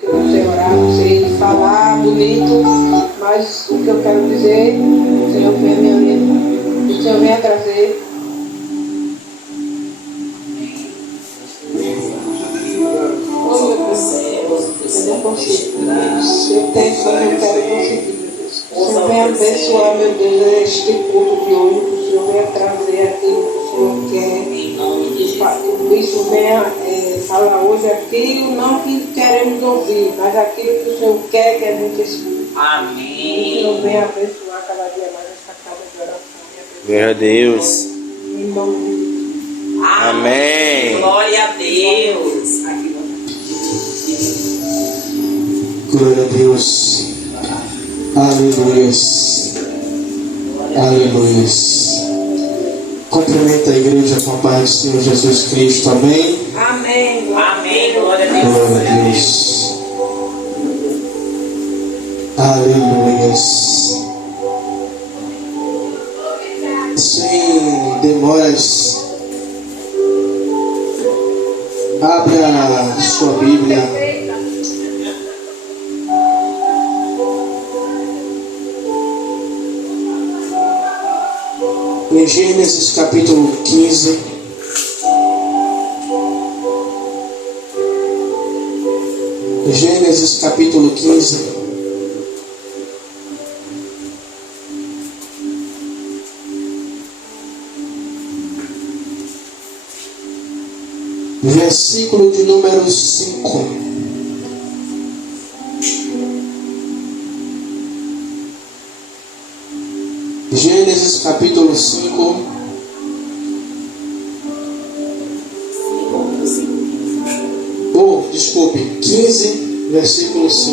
Você orar, você falar bonito, mas o que eu quero dizer, o Senhor venha me orientar. O Senhor venha trazer. Eu não consigo, meu Deus. Eu tento, mas não quero conseguir, meu Deus. O Senhor venha abençoar, meu Deus, este culto de hoje. Que o Senhor venha trazer aquilo que o Senhor quer. Que o bispo venha falar hoje aquilo, não que queremos ouvir, mas aquilo que o Senhor quer que a gente escute. Amém. Que o Senhor venha abençoar cada dia mais essa casa de oração. Glória a Deus. Em nome de Jesus. Amém. Glória a Deus. Glória a Deus. Aleluias. Aleluias. Cumprimenta a igreja com a paz do Senhor Jesus Cristo. Amém. Amém. Amém. Glória a Deus. Glória a Deus. Aleluias. Sem demoras, abra sua Bíblia em Gênesis capítulo 15. Gênesis capítulo 15. Versículo de número 5. Gênesis capítulo 5. Desculpe, 15, versículo 5.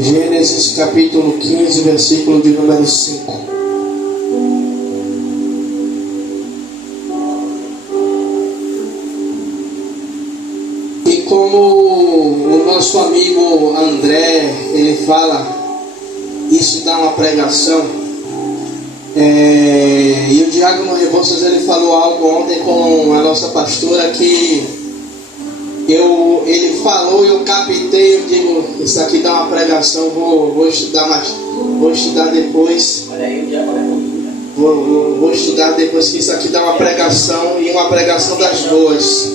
Gênesis capítulo 15, versículo de número 5. E como o nosso amigo André, ele fala, isso dá uma pregação. E o Diácono Rebouças, ele falou algo ontem com a nossa pastora que ele falou e eu captei. Eu digo, isso aqui dá uma pregação, vou estudar mais, vou estudar depois. Olha aí, o Diácono. Vou estudar depois, que isso aqui dá uma pregação, e uma pregação das boas.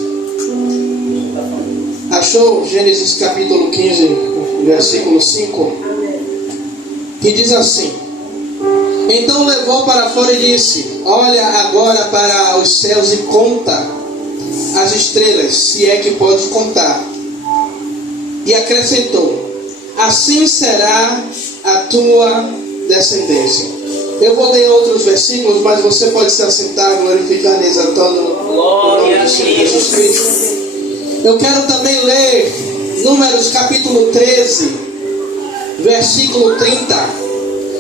Achou Gênesis capítulo 15, versículo 5? Que diz assim: então levou para fora e disse: olha agora para os céus e conta as estrelas, se é que pode contar. E acrescentou: assim será a tua descendência. Eu vou ler outros versículos, mas você pode se assentar, glorificando e exaltando o nome do Senhor Jesus Cristo. Eu quero também ler Números capítulo 13, versículo 30,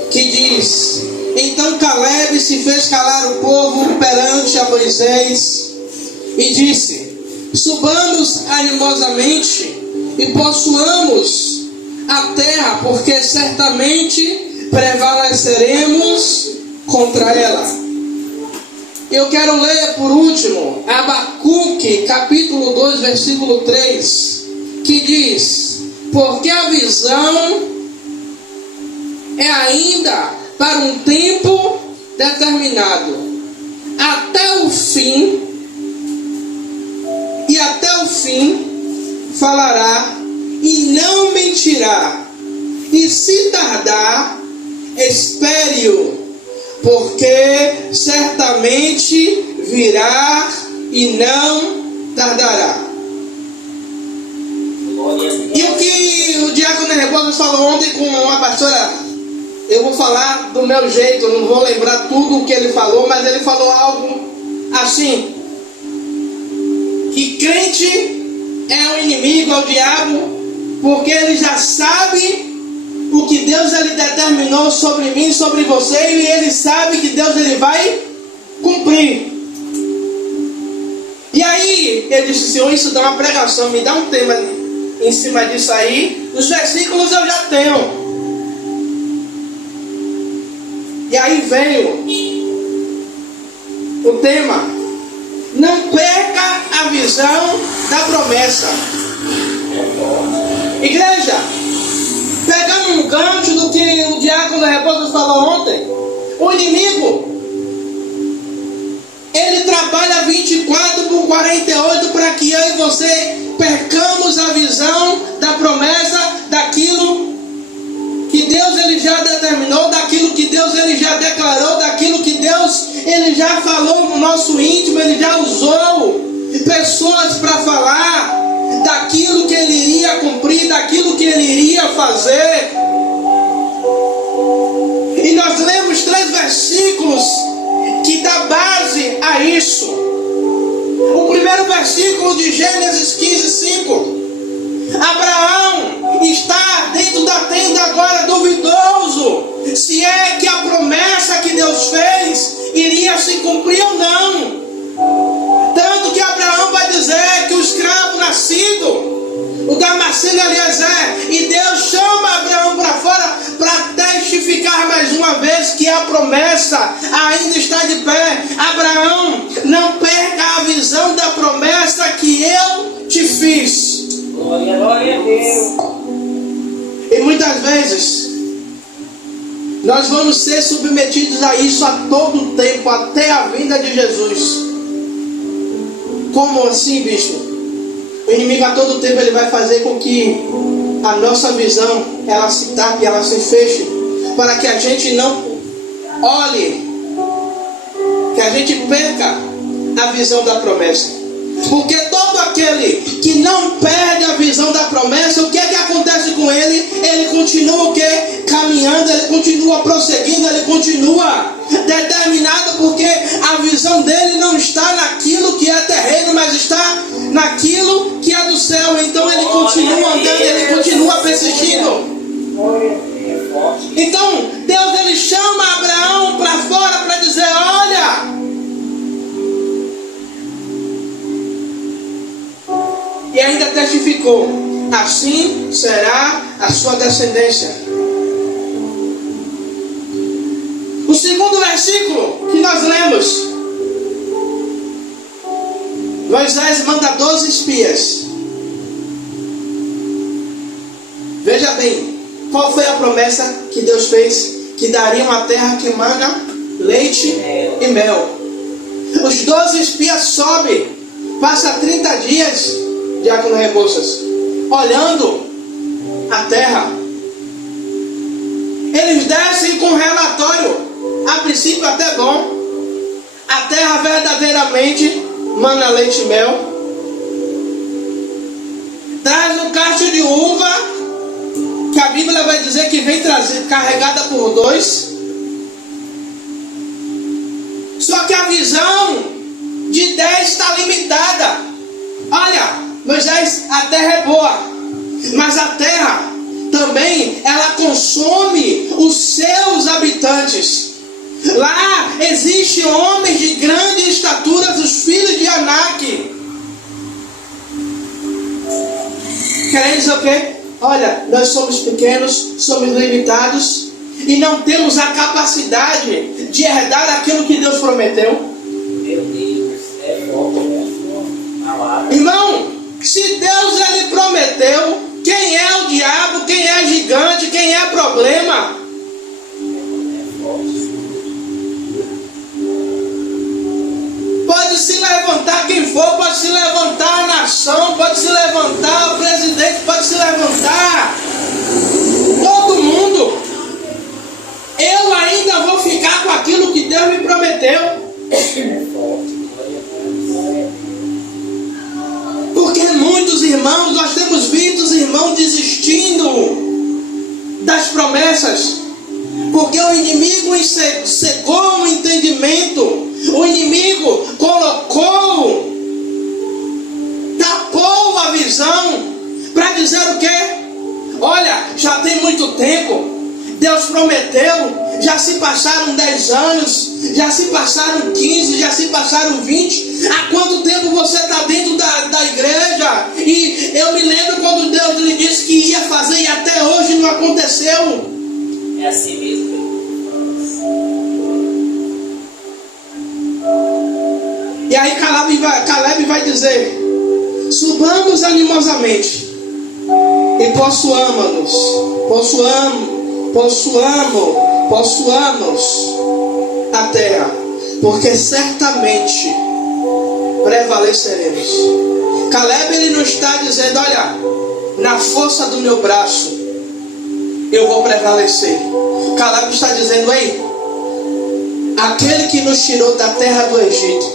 que diz: então Caleb se fez calar o povo perante a Moisés e disse: subamos animosamente e possuamos a terra, porque certamente prevaleceremos contra ela. Eu quero ler por último Abacuque capítulo 2, versículo 3, que diz: porque a visão é ainda para um tempo determinado, até o fim, e até o fim falará e não mentirá, e se tardar, espere-o, porque certamente virá e não tardará. E o que o Diácono Rebouças falou ontem com uma pastora, eu vou falar do meu jeito, eu não vou lembrar tudo o que ele falou, mas ele falou algo assim: que crente é o inimigo, é o diabo, porque ele já sabe o que Deus ele determinou sobre mim, sobre você, e ele sabe que Deus ele vai cumprir. E aí ele disse: Senhor, isso dá uma pregação, me dá um tema em cima disso aí. Os versículos eu já tenho. E aí veio o tema: não perca a visão da promessa. Igreja, pegando um gancho do que o diácono Rebouças falou ontem, o inimigo, ele trabalha 24/48 para que eu e você percamos a visão da promessa, daquilo que Deus ele já determinou, daquilo que Deus ele já declarou, daquilo que Deus ele já falou no nosso íntimo, ele já usou pessoas para falar daquilo que ele iria cumprir, daquilo que ele iria fazer. E nós lemos 3 versículos que dá base a isso. O primeiro versículo de Gênesis 15:5. Abraão está dentro da tenda agora duvidoso se é que a promessa que Deus fez iria se cumprir ou não. Tanto que Abraão vai dizer que o escravo nascido, o Damasceno Eliezer, e Deus chama Abraão para fora para testificar mais uma vez que a promessa ainda está de pé. Abraão, não perca a visão da promessa que eu te fiz. Glória a Deus. E muitas vezes nós vamos ser submetidos a isso a todo tempo, até a vinda de Jesus. Como assim, bispo? O inimigo a todo tempo ele vai fazer com que a nossa visão ela se tape, ela se feche, para que a gente não olhe, que a gente perca a visão da promessa. Porque todo aquele que não perde a visão da promessa, o que é que acontece com ele? Ele continua o quê? Caminhando, ele continua prosseguindo, ele continua determinado, porque a visão dele não está naquilo que é terreno, mas está naquilo que é do céu. Então ele continua andando, ele continua persistindo. Então Deus ele chama Abraão para fora para dizer: olha, e ainda testificou: assim será a sua descendência. O segundo versículo que nós lemos, Moisés manda 12 espias. Veja bem, qual foi a promessa que Deus fez? Que daria uma terra que emana leite e mel. Os 12 espias sobem, passa 30 dias, diácono Rebouças, olhando a terra. Eles descem com relatório, a princípio até bom. A terra verdadeiramente mana leite e mel. Traz um cacho de uva, que a Bíblia vai dizer que vem carregada por 2. Só que a visão de 10 está limitada. Olha, Moisés, a terra é boa, mas a terra também ela consome os seus habitantes. Lá existem homens de grande estatura, os filhos de Anak. Querem dizer o quê? Olha, nós somos pequenos, somos limitados e não temos a capacidade de herdar aquilo que Deus prometeu. Meu Deus, é forte. Irmão, se Deus ele prometeu, quem é o diabo, quem é gigante, quem é problema? Pode se levantar quem for, pode se levantar a nação, pode se levantar o presidente, pode se levantar todo mundo. Eu ainda vou ficar com aquilo que Deus me prometeu. Porque muitos irmãos, nós temos visto os irmãos desistindo das promessas, porque o inimigo cegou o entendimento, o inimigo tapou a visão, para dizer o quê? Olha, já tem muito tempo, Deus prometeu, já se passaram 10 anos, já se passaram 15, já se passaram 20. Há quanto tempo você está dentro da igreja? E eu me lembro quando Deus lhe disse que ia fazer e até hoje não aconteceu. É assim mesmo. E aí Caleb vai dizer: Subamos animosamente e possuamos a terra, porque certamente prevaleceremos. Caleb, ele não está dizendo, olha, na força do meu braço eu vou prevalecer. Caleb está dizendo, ei, aquele que nos tirou da terra do Egito,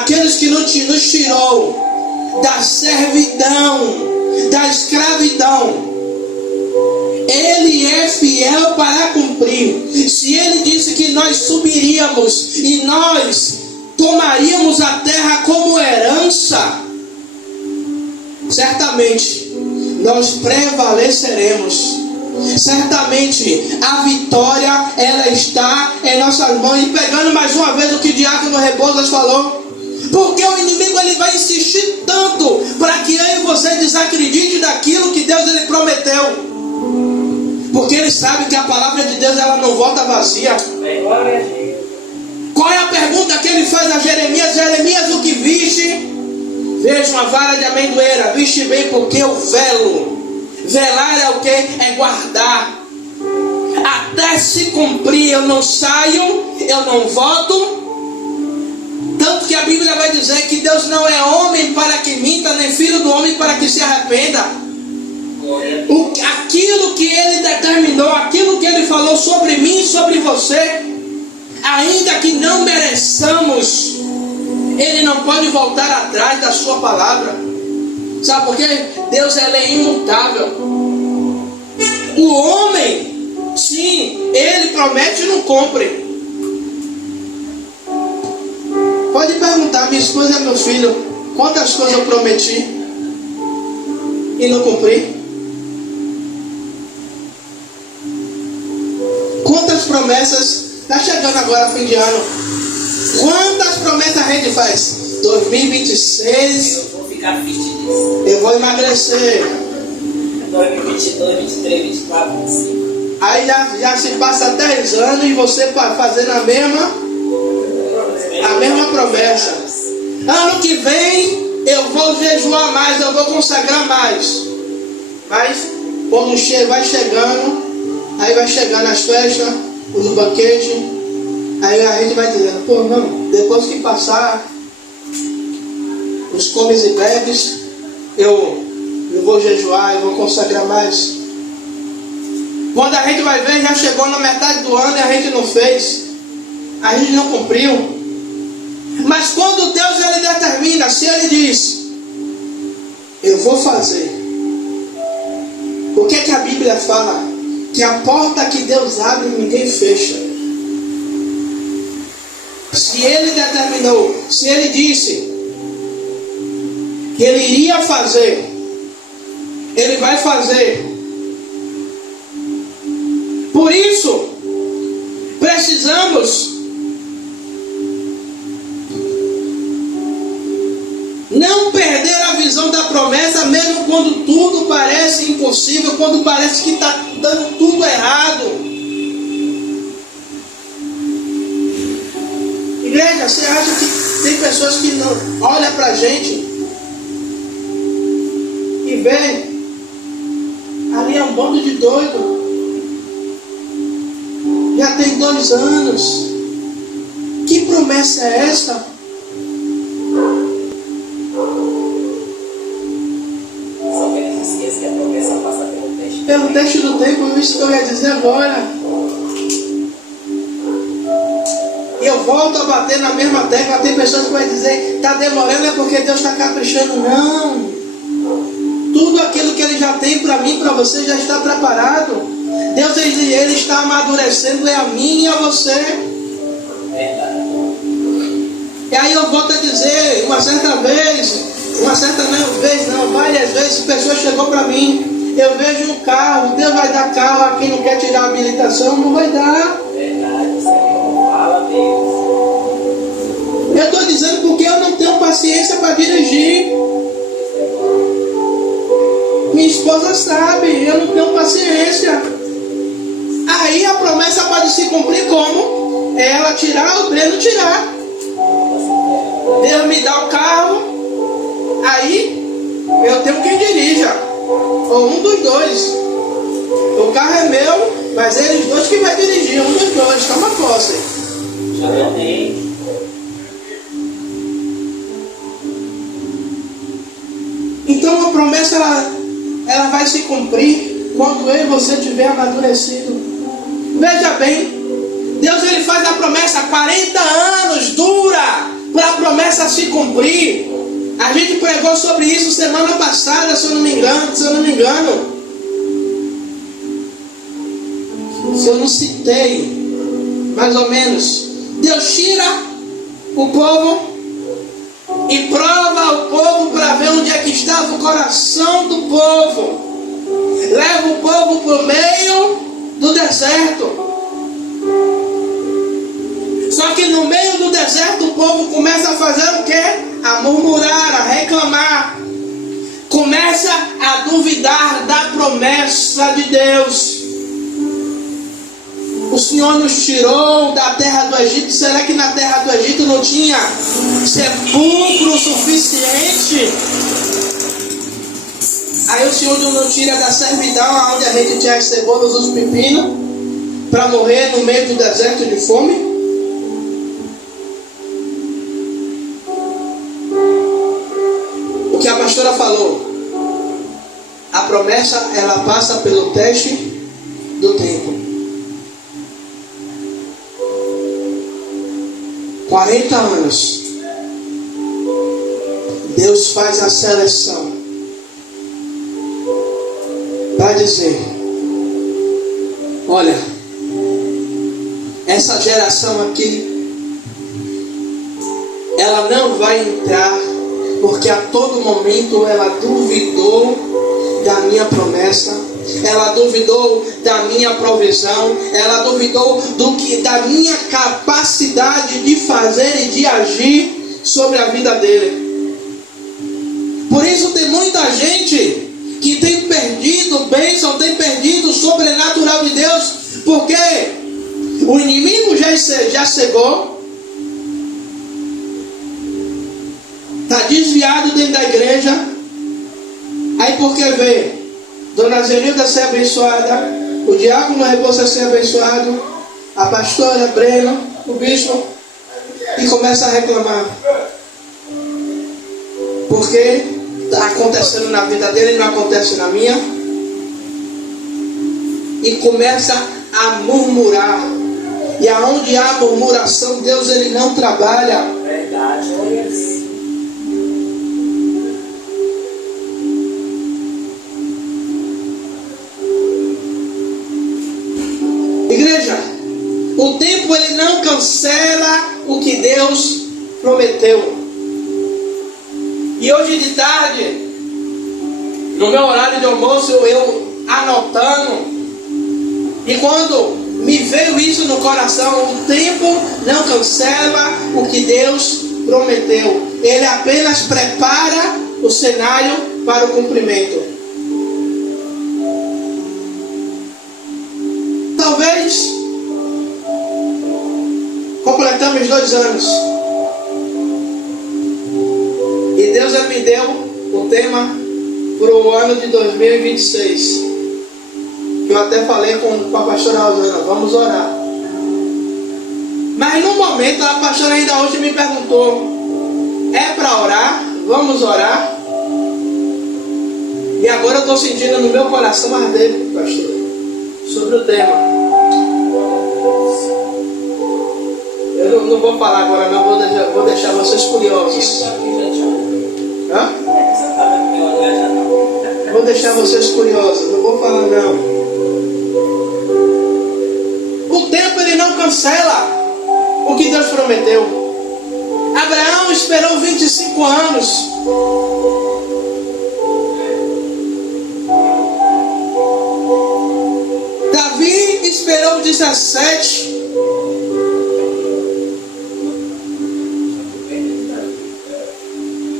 aqueles que nos tirou da servidão, da escravidão, Ele é fiel para cumprir. Se Ele disse que nós subiríamos e nós tomaríamos a terra como herança, certamente nós prevaleceremos. Certamente a vitória, ela está em nossas mãos. E pegando mais uma vez o que o diácono Rebouças falou, porque o inimigo ele vai insistir tanto para que eu e você desacredite daquilo que Deus ele prometeu, porque ele sabe que a palavra de Deus ela não volta vazia. Qual é a pergunta que ele faz a Jeremias? Jeremias, o que viste? Vejo uma vara de amendoeira. Viste bem, porque eu velo. Velar é o que? É guardar. Até se cumprir, eu não saio, eu não volto. Tanto que a Bíblia vai dizer que Deus não é homem para que minta, nem filho do homem para que se arrependa. Aquilo que Ele determinou, aquilo que Ele falou sobre mim e sobre você, ainda que não mereçamos, Ele não pode voltar atrás da sua palavra. Sabe por quê? Deus ele é imutável. O homem, sim, ele promete e não cumpre. Pode perguntar, minha esposa e meu filho, quantas coisas eu prometi e não cumpri? Quantas promessas? Está chegando agora fim de ano. Quantas promessas a gente faz? 2026. Eu vou ficar fitness. Eu vou emagrecer. 2022, 23, 24, 25. Aí já se passa 10 anos e você fazendo a mesma promessa. Ano que vem eu vou jejuar mais, eu vou consagrar mais. Mas quando vai chegando, aí vai chegando as festas, os banquetes, aí a gente vai dizendo, pô, não, depois que passar os comes e bebes, eu vou jejuar, eu vou consagrar mais. Quando a gente vai ver, já chegou na metade do ano e a gente não fez, a gente não cumpriu. Mas quando Deus ele determina, se Ele diz, eu vou fazer. O que a Bíblia fala? Que a porta que Deus abre, ninguém fecha. Se Ele determinou, se Ele disse que Ele iria fazer, Ele vai fazer. Por isso, precisamos não perder a visão da promessa, mesmo quando tudo parece impossível, quando parece que está dando tudo errado. Igreja, você acha que tem pessoas que não olham para a gente e vê ali é um bando de doido? Já tem 2 anos. Que promessa é essa? Só que eles esquecem que a promessa passa pelo teste. Pelo teste do tempo, isso que eu ia dizer agora. E eu volto a bater na mesma tecla. Tem pessoas que vão dizer, está demorando é porque Deus está caprichando. Não. Tudo aquilo que Ele já tem para mim, para você, já está preparado. Deus ele está amadurecendo é a mim e a você. E aí eu volto a dizer, várias vezes, pessoas chegou para mim, eu vejo um carro, Deus vai dar carro a quem não quer tirar a habilitação, não vai dar. Verdade, Senhor, fala Deus. Eu estou dizendo porque eu não tenho paciência para dirigir. Minha esposa sabe, eu não tenho paciência. Aí a promessa pode se cumprir como? Ela tirar ou Deus não tirar. Deus me dá o carro, aí tenho quem dirija. Ou um dos dois. O carro é meu, mas eles dois que vai dirigir. Um dos dois. Toma posse. Amém. Então a promessa ela vai se cumprir quando eu e você tiver amadurecido. Veja bem, Deus ele faz a promessa, 40 anos dura para a promessa se cumprir. A gente pregou sobre isso semana passada, se eu não me engano. Se eu não citei, mais ou menos. Deus tira o povo e prova o povo para ver onde é que estava o coração do povo. Leva o povo para o meio do deserto. Só que no meio do deserto o povo começa a fazer o quê? A murmurar, a reclamar. Começa a duvidar da promessa de Deus. O Senhor nos tirou da terra do Egito. Será que na terra do Egito não tinha sepulcro suficiente? Aí o Senhor não tira da servidão, onde a gente tinha as cebolas, os pepinos, para morrer no meio do deserto de fome? O que a pastora falou, a promessa ela passa pelo teste do tempo. 40 anos, Deus faz a seleção para dizer: olha, essa geração aqui, ela não vai entrar, porque a todo momento ela duvidou da minha promessa, ela duvidou da minha provisão, ela duvidou da minha capacidade de fazer e de agir sobre a vida dele. Por isso tem muita gente que tem perdido bênção, tem perdido o sobrenatural de Deus, porque o inimigo já cegou, está desviado dentro da igreja. Aí porque vê Dona Zenilda ser abençoada, o diácono Rebouça ser abençoado, a pastora Breno, o bispo, e começa a reclamar, porque está acontecendo na vida dele e não acontece na minha, e começa a murmurar. E aonde há murmuração, Deus ele não trabalha. Verdade. Igreja, o tempo ele não cancela o que Deus prometeu. E hoje de tarde, no meu horário de almoço, eu anotando, e quando me veio isso no coração, o tempo não cancela o que Deus prometeu. Ele apenas prepara o cenário para o cumprimento. Talvez completamos 2 anos e Deus me deu o tema para o ano de 2026. Eu até falei com a pastora Rosana, vamos orar. Mas no momento a pastora ainda hoje me perguntou, é para orar? Vamos orar? E agora eu estou sentindo no meu coração arder, pastor, sobre o tema. Eu não vou falar agora, não, vou deixar vocês curiosos. Hã? Vou deixar vocês curiosos, não vou falar não. O tempo ele não cancela o que Deus prometeu. Abraão esperou 25 anos. Davi esperou 17.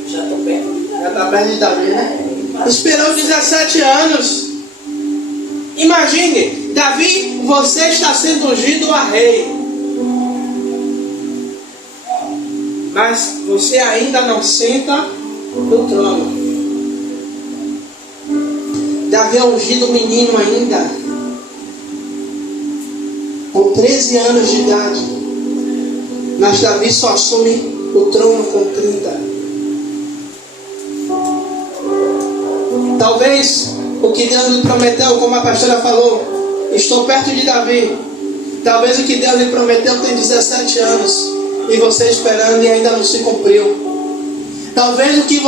Já está perto de Davi, né? Esperou 17 anos. Imagine, Davi, você está sendo ungido a rei, mas você ainda não senta no trono. Davi é ungido menino ainda, com 13 anos de idade. Mas Davi só assume o trono com 30. Talvez o que Deus lhe prometeu, como a pastora falou, estou perto de Davi. Talvez o que Deus lhe prometeu tem 17 anos e você esperando e ainda não se cumpriu. Talvez o que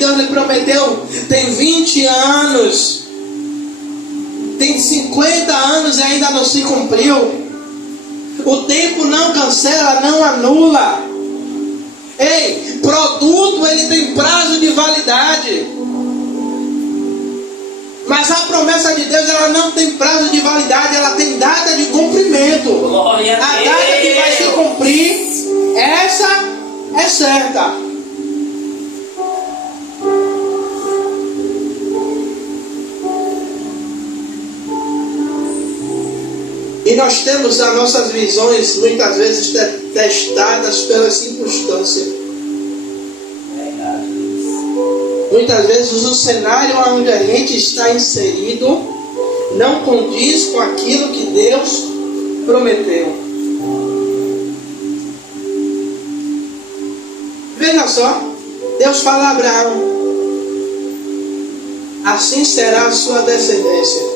Deus lhe prometeu tem 20 anos, tem 50 anos e ainda não se cumpriu. O tempo não cancela, não anula. Ei, produto ele tem prazo de validade. Mas a promessa de Deus, ela não tem prazo de validade, ela tem data de cumprimento. Glória a A data que vai se cumprir, essa é certa. E nós temos as nossas visões muitas vezes testadas pelas circunstâncias. Muitas vezes o cenário onde a gente está inserido não condiz com aquilo que Deus prometeu. Veja só, Deus fala a Abraão: assim será a sua descendência.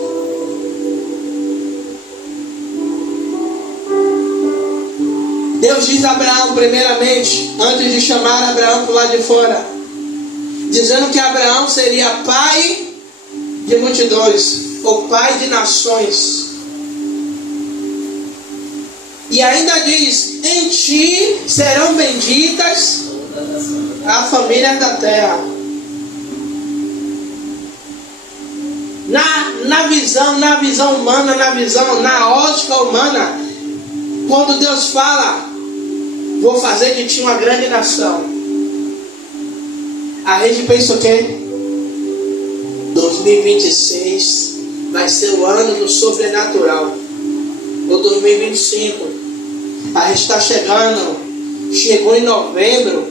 Deus diz a Abraão primeiramente, antes de chamar Abraão para o lado de fora, dizendo que Abraão seria pai de multidões, ou pai de nações. E ainda diz: em ti serão benditas as famílias da terra. Na visão humana, na ótica humana, quando Deus fala: vou fazer de ti uma grande nação, a gente pensa o quê? 2026 vai ser o ano do sobrenatural. Ou 2025. A gente está chegou em novembro.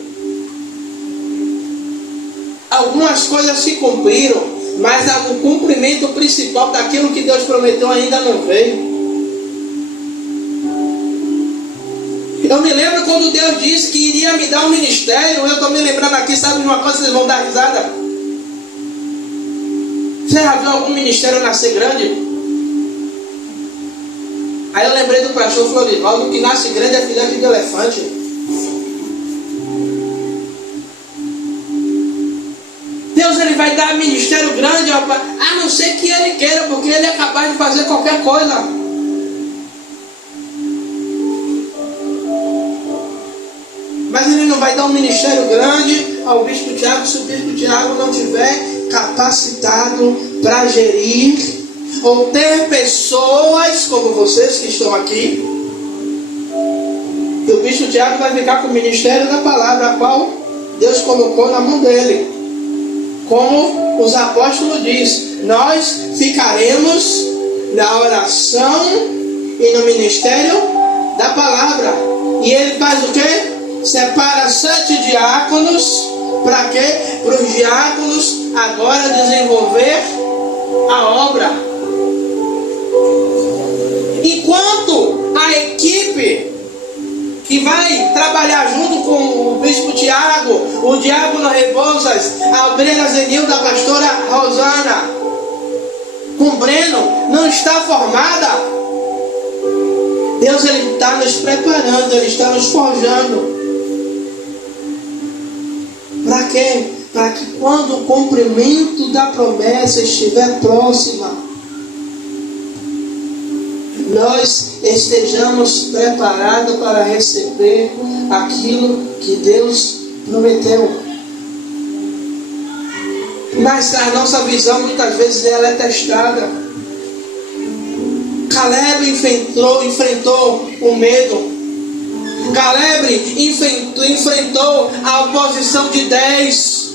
Algumas coisas se cumpriram, mas o cumprimento principal daquilo que Deus prometeu ainda não veio. Eu me lembro quando Deus disse que iria me dar um ministério. Eu estou me lembrando aqui, sabe de uma coisa, vocês vão dar risada. Você já viu algum ministério nascer grande? Aí eu lembrei do pastor Florivaldo, que nasce grande é filhote de elefante. Deus, ele vai dar ministério grande, a não ser que ele queira, porque ele é capaz de fazer qualquer coisa. Mas ele não vai dar um ministério grande ao bispo Tiago se o bispo Tiago não tiver capacitado para gerir ou ter pessoas como vocês que estão aqui. E o bispo Tiago vai ficar com o ministério da palavra, a qual Deus colocou na mão dele. Como os apóstolos dizem, nós ficaremos na oração e no ministério da palavra. E ele faz o quê? Separa 7 diáconos. Para quê? Para os diáconos agora desenvolver a obra. Enquanto a equipe que vai trabalhar junto com o bispo Tiago, o diácono Rebouças, a obreira Zenilda, a pastora Rosana, com o Breno, não está formada, Deus ele está nos preparando, ele está nos forjando. Para quê? Para que quando o cumprimento da promessa estiver próxima, nós estejamos preparados para receber aquilo que Deus prometeu. Mas a nossa visão muitas vezes ela é testada. Caleb enfrentou o medo. Caleb enfrentou a oposição de 10.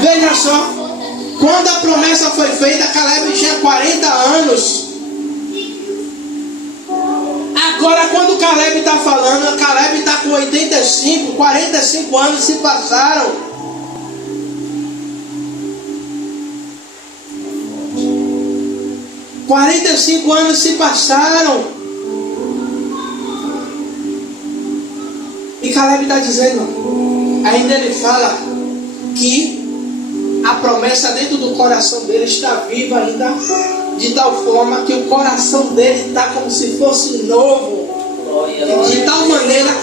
Veja só, quando a promessa foi feita, Caleb tinha 40 anos. Agora, quando Caleb está falando, Caleb está com 85, 45 anos se passaram. 45 anos se passaram. E Caleb está dizendo, ainda ele fala que a promessa dentro do coração dele está viva ainda, de tal forma que o coração dele está como se fosse novo. De tal maneira,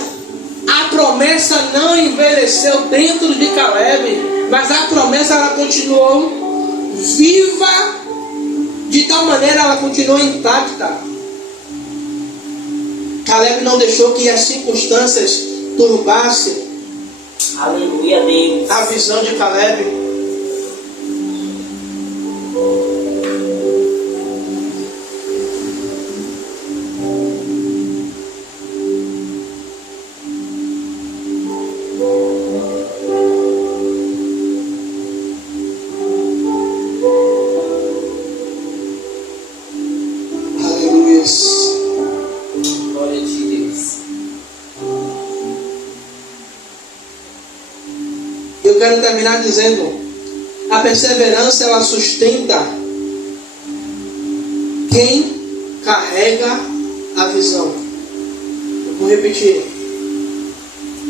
a promessa não envelheceu dentro de Caleb, mas a promessa ela continuou viva, de tal maneira ela continuou intacta. Caleb não deixou que as circunstâncias turbassem, Aleluia, Deus. a visão de Caleb. Aleluias. Glória a ti, Deus. Eu quero terminar dizendo, a perseverança ela sustenta quem carrega a visão. Eu vou repetir.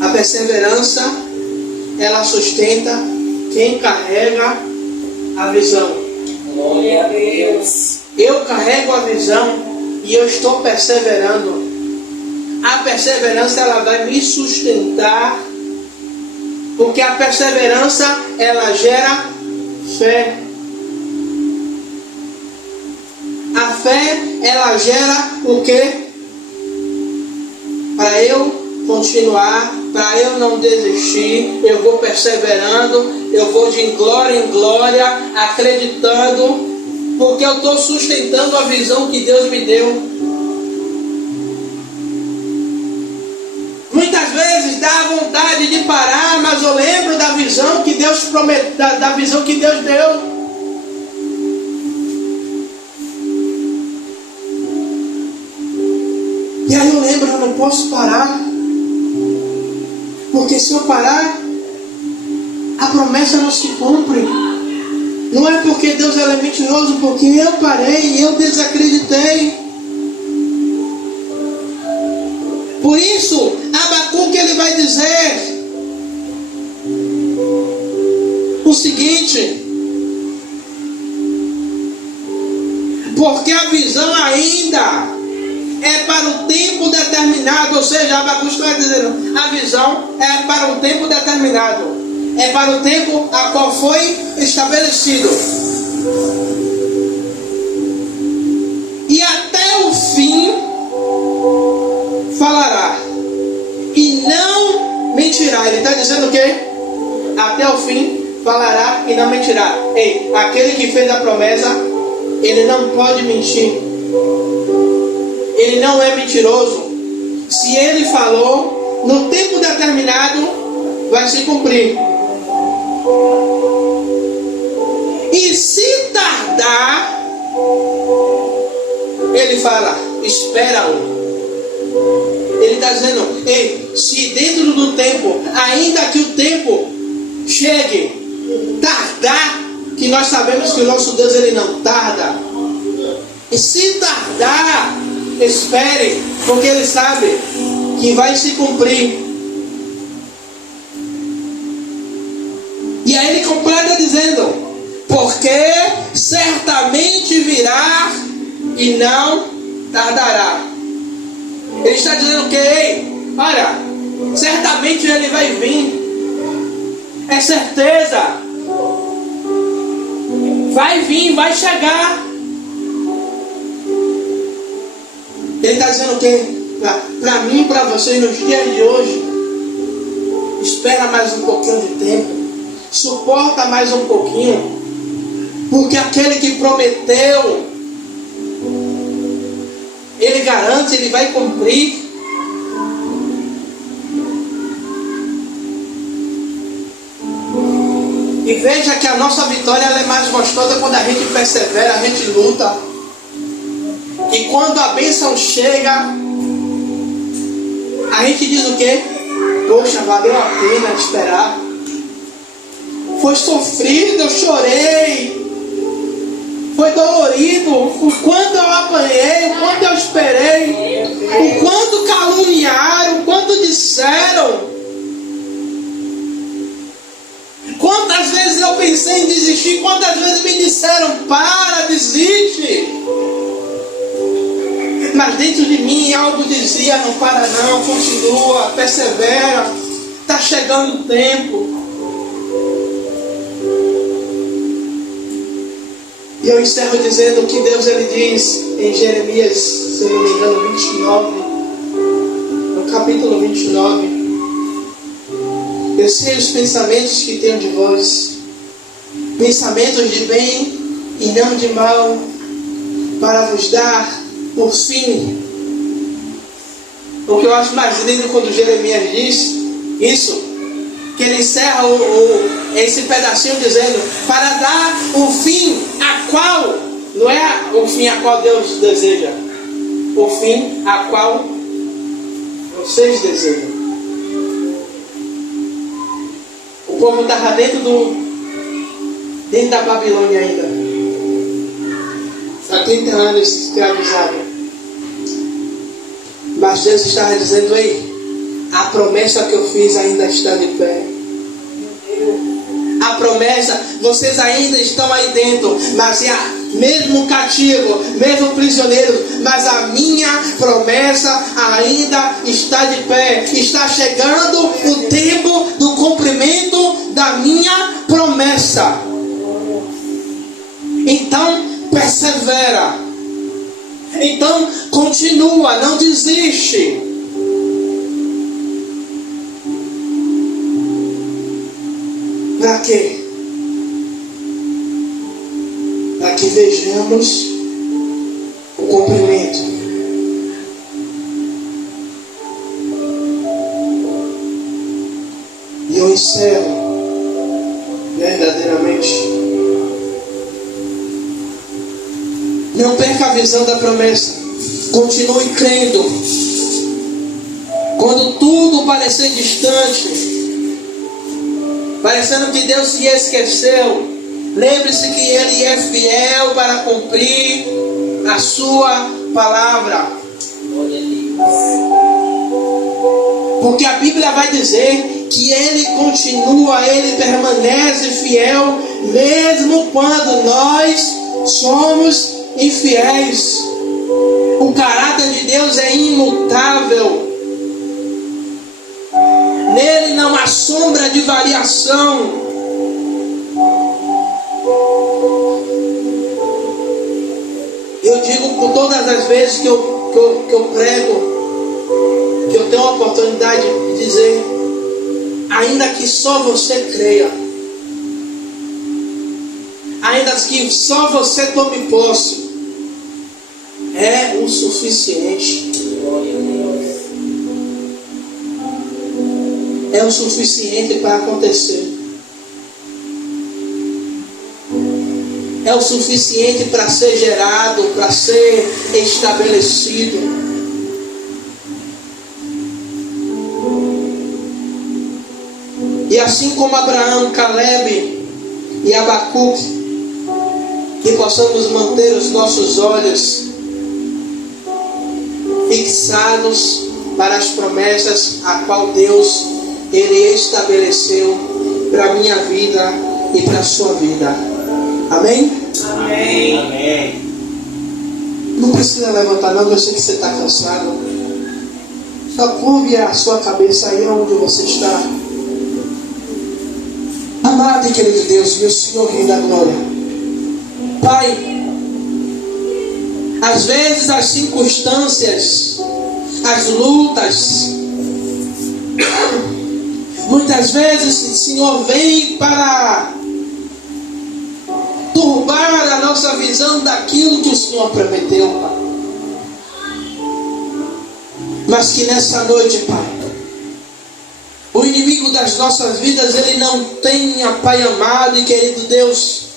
A perseverança ela sustenta quem carrega a visão. Glória a Deus. Eu carrego a visão e eu estou perseverando. A perseverança ela vai me sustentar, porque a perseverança ela gera fé. A fé ela gera o quê? Para eu continuar, para eu não desistir, eu vou perseverando, eu vou de glória em glória, acreditando, porque eu estou sustentando a visão que Deus me deu. Muitas vezes dá vontade de parar, mas eu lembro da visão que Deus prometeu, da visão que Deus deu. E aí eu lembro, eu não posso parar, porque se eu parar, a promessa não se cumpre. Não é porque Deus é mentiroso, porque eu parei e eu desacreditei. Por isso, Abacuque ele vai dizer o seguinte: porque a visão ainda é para o tempo determinado. Ou seja, Abacuque está dizendo, a visão é para um tempo determinado, é para o tempo a qual foi estabelecido, e até o fim falará e não mentirá. Ele está dizendo o quê? Até o fim falará e não mentirá. Ei, aquele que fez a promessa, ele não pode mentir. Ele não é mentiroso. Se ele falou, no tempo determinado vai se cumprir. E se tardar, ele fala, espera-o. Ele está dizendo, ei, se dentro do tempo, ainda que o tempo chegue, tardar, que nós sabemos que o nosso Deus ele não tarda. E se tardar, espere, porque ele sabe que vai se cumprir. E aí ele completa dizendo, porque certamente virá e não tardará. Ele está dizendo que, ei, olha, certamente ele vai vir. É certeza. Vai vir, vai chegar. Ele está dizendo que, para mim e para vocês, nos dias de hoje, espera mais um pouquinho de tempo. Suporta mais um pouquinho. Porque aquele que prometeu, ele garante, ele vai cumprir. E veja que a nossa vitória ela é mais gostosa quando a gente persevera, a gente luta. E quando a bênção chega, a gente diz o quê? Poxa, valeu a pena esperar. Foi sofrido, eu chorei. Foi dolorido o quanto eu apanhei, o quanto eu esperei, o quanto caluniaram, o quanto disseram. Quantas vezes eu pensei em desistir, quantas vezes me disseram, para, desiste. Mas dentro de mim algo dizia, não para não, continua, persevera, está chegando o tempo. E eu encerro dizendo que Deus ele diz em Jeremias, se não me engano, 29, no capítulo 29, eu sei os pensamentos que tenho de vós, pensamentos de bem e não de mal, para vos dar por fim. O que eu acho mais lindo quando Jeremias diz isso, que ele encerra esse pedacinho dizendo, para dar o fim a qual, não é o fim a qual Deus deseja, o fim a qual vocês desejam. O povo estava dentro da Babilônia ainda, 70 anos escravizado. Mas Deus estava dizendo, ei, a promessa que eu fiz ainda está de pé. A promessa, vocês ainda estão aí dentro, mas mesmo cativo, mesmo prisioneiro, mas a minha promessa ainda está de pé. Está chegando o tempo do cumprimento da minha promessa. Então, persevera. Então, continua, não desiste. Para quê? Para que vejamos o cumprimento. E eu encerro verdadeiramente. Não perca a visão da promessa. Continue crendo. Quando tudo parecer distante, parecendo que Deus se esqueceu, lembre-se que Ele é fiel para cumprir a sua palavra. Porque a Bíblia vai dizer que Ele continua, Ele permanece fiel, mesmo quando nós somos infiéis. O caráter de Deus é imutável. Nele não há sombra de variação. Eu digo por todas as vezes que eu prego, que eu tenho a oportunidade de dizer, ainda que só você creia, ainda que só você tome posse, é o suficiente. É o suficiente para acontecer. É o suficiente para ser gerado, para ser estabelecido. E assim como Abraão, Caleb e Abacuque, que possamos manter os nossos olhos fixados para as promessas a qual Deus Ele estabeleceu para a minha vida e para a sua vida. Amém? Amém. Amém. Não precisa levantar não, eu sei que você está cansado. Só curve a sua cabeça aí onde você está. Amado e querido Deus, meu Senhor, Rei da Glória. Pai, às vezes as circunstâncias, as lutas, muitas vezes o Senhor vem para turbar a nossa visão daquilo que o Senhor prometeu, Pai. Mas que nessa noite, Pai, o inimigo das nossas vidas, ele não tenha, Pai amado e querido Deus,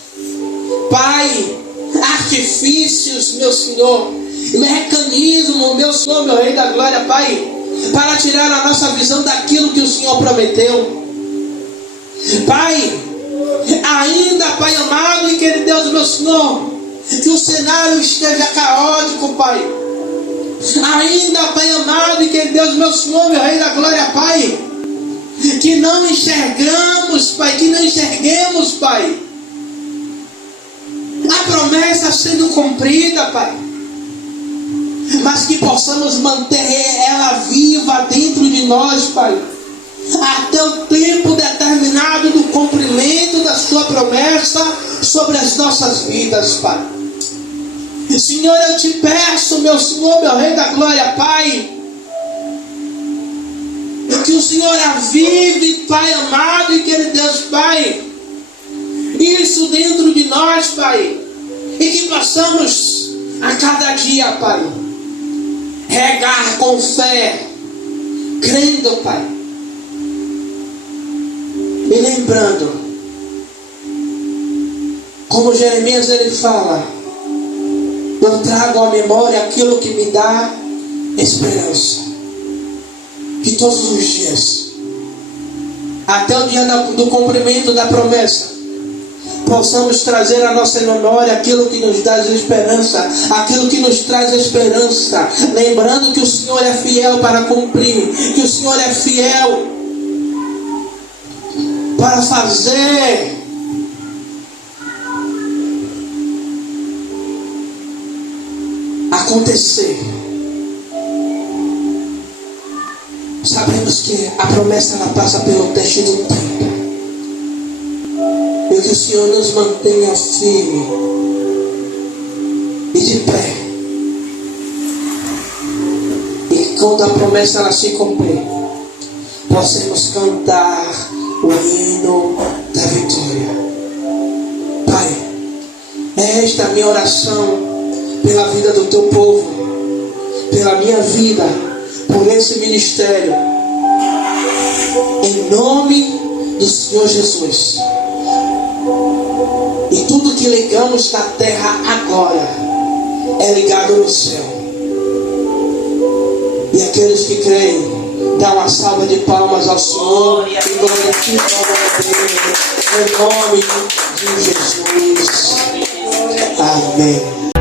Pai, artifícios, meu Senhor, mecanismo, meu Senhor, meu Rei da Glória, Pai, para tirar a nossa visão daquilo que o Senhor prometeu. Pai, ainda, Pai amado e querido Deus, meu Senhor, que o cenário esteja caótico, Pai. Ainda, Pai amado, e que Deus, meu Senhor, meu Rei da Glória, Pai, que não enxergamos, Pai, que não enxerguemos, Pai, a promessa sendo cumprida, Pai, mas que possamos manter ela viva dentro de nós, Pai, até o tempo determinado do cumprimento da sua promessa sobre as nossas vidas, Pai. Senhor, eu te peço, meu Senhor, meu Rei da Glória, Pai, que o Senhor avive, Pai amado e querido Deus, Pai, isso dentro de nós, Pai, e que possamos a cada dia, Pai, regar com fé, crendo, Pai, e lembrando, como Jeremias ele fala, eu trago à memória aquilo que me dá esperança. Que todos os dias, até o dia do cumprimento da promessa, possamos trazer à nossa memória aquilo que nos dá esperança, aquilo que nos traz esperança, lembrando que o Senhor é fiel para cumprir, que o Senhor é fiel para fazer acontecer. Sabemos que a promessa ela passa pelo teste do tempo, e que o Senhor nos mantenha firme e de pé, e quando a promessa ela se cumprir, possamos cantar o hino da vitória. Pai, é esta a minha oração pela vida do teu povo, pela minha vida, por esse ministério, em nome do Senhor Jesus. E tudo que ligamos na terra agora é ligado no céu. E aqueles que creem, dá uma salva de palmas ao Senhor e glorifica a Deus, em nome de Jesus. Amém.